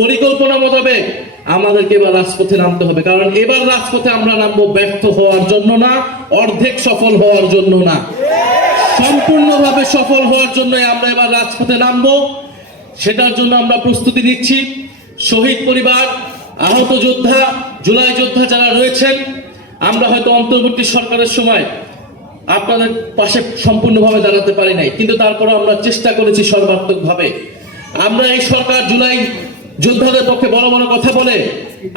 পরিকল্পনা মোতাবেক আমাদেরকে এবার রাজপথে নামতে হবে। কারণ এবার রাজপথে আমরা নামবো ব্যর্থ হওয়ার জন্য না, অর্ধেক সফল হওয়ার জন্য না, সম্পূর্ণভাবে সফল হওয়ার জন্যই আমরা এবার রাজপথে নামবো। সেটার জন্য আমরা প্রস্তুতি নিচ্ছি। শহীদ পরিবার, আহত যোদ্ধা, জুলাই যোদ্ধা যারা রয়েছেন, আমরা হয়তো অন্তর্বর্তী সরকারের সময় আপনাদের পাশে সম্পূর্ণভাবে দাঁড়াতে পারি নাই, কিন্তু তারপরে আমরা চেষ্টা করেছি সর্বাত্মকভাবে। আমরা এই সরকার জুলাই যোদ্ধাদের পক্ষে বড় বড় কথা বলে,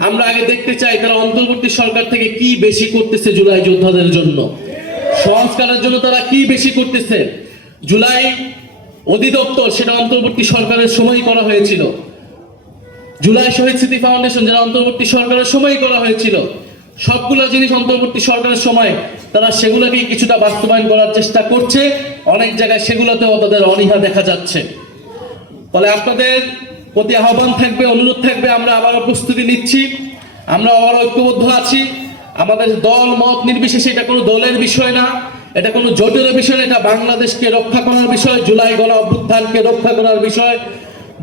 আমরা আগে দেখতে চাই তারা অন্তর্বর্তী সরকার থেকে কি বেশি করতেছে জুলাই যোদ্ধাদের জন্য, সংস্কারের জন্য তারা কি বেশি করতেছে। জুলাই অধিদপ্তর সেটা অন্তর্বর্তী সরকারের সময় করা হয়েছিল, জুলাই শহীদ স্মৃতি ফাউন্ডেশন যারা অন্তর্বর্তী সরকারের সময় করা হয়েছিল, সবগুলো জিনিস অন্তর্বর্তী সরকারের সময় তারা সেগুলোকেই কিছুটা বাস্তবায়ন করার চেষ্টা করছে। অনেক জায়গায় সেগুলোতেও তাদের অনীহা দেখা যাচ্ছে। ফলে আপনাদের প্রতি আহ্বান থাকবে, অনুরোধ থাকবে, আমরা আবারও প্রস্তুতি নিচ্ছি, আমরা আবারও ঐক্যবদ্ধ আছি। আমাদের দল মত নির্বিশেষে, এটা কোনো দলের বিষয় না, এটা কোনো জোটের বিষয় না, এটা বাংলাদেশকে রক্ষা করার বিষয়, জুলাই গণ অভ্যুত্থানকে রক্ষা করার বিষয়,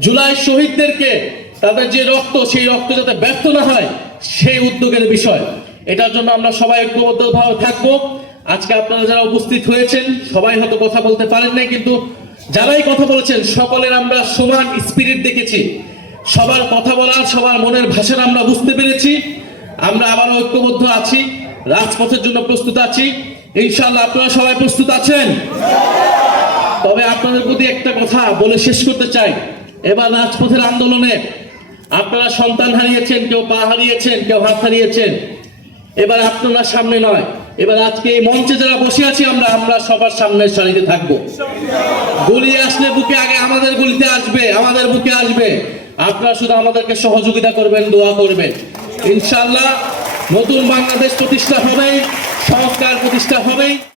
জুলাই শহীদদেরকে তাদের যে রক্ত, সেই রক্ত যাতে ব্যর্থ না হয় সেই উদ্যোগের বিষয়। এটার জন্য আমরা সবাই ঐক্যবদ্ধভাবে থাকবো। আজকে আপনারা যারা উপস্থিত হয়েছেন সবাই হয়তো কথা বলতে পারেন নাই, কিন্তু যারাই কথা বলেছেন সকলের আমরা সমান স্পিরিট দেখেছি, সবার কথা বলার, সবার মনের ভাষা আমরা বুঝতে পেরেছি। আমরা আবার ঐক্যবদ্ধ আছি, রাজপথের জন্য প্রস্তুত আছি। ইনশাআল্লাহ আপনারা সবাই প্রস্তুত আছেন। তবে আপনাদের প্রতি একটা কথা বলে শেষ করতে চাই, এবার রাজপথের আন্দোলনে আপনারা সন্তান হারিয়েছেন, কেউ পা হারিয়েছেন, কেউ হাত হারিয়েছেন। এবার আপনারা সামনে নয়, এবার আজকে এই মঞ্চে যারা বসে আছি আমরা সবার সামনের সারিতে থাকবো। গুলি আসলে বুকে আগে আমাদের গুলিতে আসবে, আমাদের বুকে আসবে। আপনারা শুধু আমাদেরকে সহযোগিতা করবেন, দোয়া করবেন। ইনশাআল্লাহ নতুন বাংলাদেশ প্রতিষ্ঠা হবেই, সংস্কার প্রতিষ্ঠা হবেই।